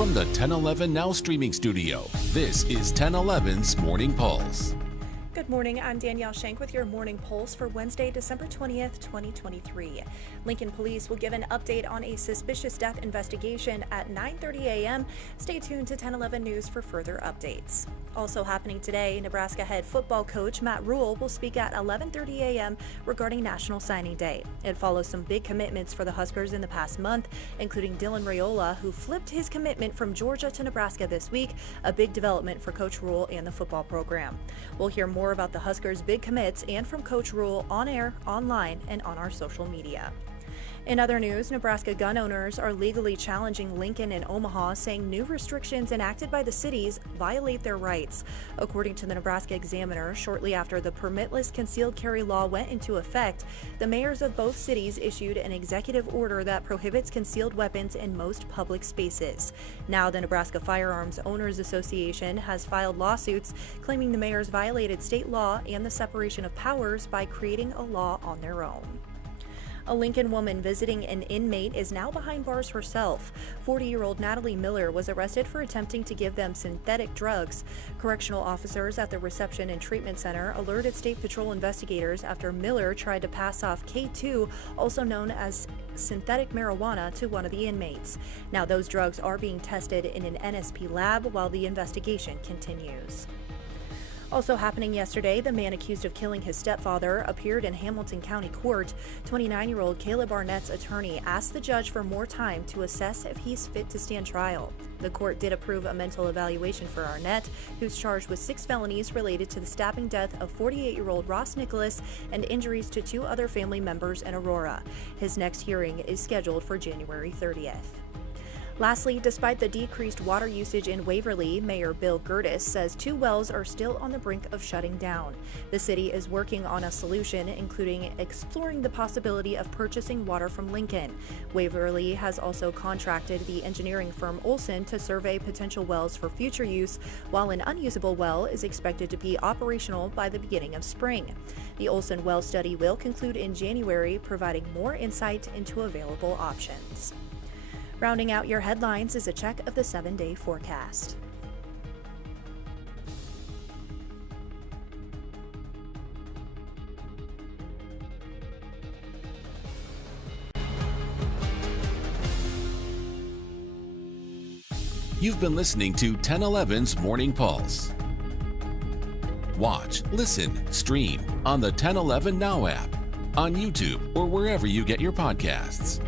From the 1011 Now streaming studio, this is 1011's Morning Pulse. Good morning, I'm Danielle Shank with your Morning Pulse for Wednesday, December 20th, 2023. Lincoln Police will give an update on a suspicious death investigation at 9:30 a.m. Stay tuned to 1011 News for further updates. Also happening today, Nebraska head football coach Matt Rule will speak at 11:30 a.m. regarding National Signing Day. It follows some big commitments for the Huskers in the past month, including Dylan Raiola, who flipped his commitment from Georgia to Nebraska this week, a big development for Coach Rule and the football program. We'll hear more about the Huskers' big commits and from Coach Rule on air, online, and on our social media. In other news, Nebraska gun owners are legally challenging Lincoln and Omaha, saying new restrictions enacted by the cities violate their rights. According to the Nebraska Examiner, shortly after the permitless concealed carry law went into effect, the mayors of both cities issued an executive order that prohibits concealed weapons in most public spaces. Now, the Nebraska Firearms Owners Association has filed lawsuits claiming the mayors violated state law and the separation of powers by creating a law on their own. A Lincoln woman visiting an inmate is now behind bars herself. 40-year-old Natalie Miller was arrested for attempting to give them synthetic drugs. Correctional officers at the Reception and Treatment Center alerted State Patrol investigators after Miller tried to pass off K2, also known as synthetic marijuana, to one of the inmates. Now those drugs are being tested in an NSP lab while the investigation continues. Also happening yesterday, the man accused of killing his stepfather appeared in Hamilton County Court. 29-year-old Caleb Arnett's attorney asked the judge for more time to assess if he's fit to stand trial. The court did approve a mental evaluation for Arnett, who's charged with 6 felonies related to the stabbing death of 48-year-old Ross Nicholas and injuries to 2 other family members in Aurora. His next hearing is scheduled for January 30th. Lastly, despite the decreased water usage in Waverly, Mayor Bill Gertis says 2 wells are still on the brink of shutting down. The city is working on a solution, including exploring the possibility of purchasing water from Lincoln. Waverly has also contracted the engineering firm Olson to survey potential wells for future use, while an unusable well is expected to be operational by the beginning of spring. The Olson well study will conclude in January, providing more insight into available options. Rounding out your headlines is a check of the 7-day forecast. You've been listening to 1011's Morning Pulse. Watch, listen, stream on the 1011 Now app, on YouTube, or wherever you get your podcasts.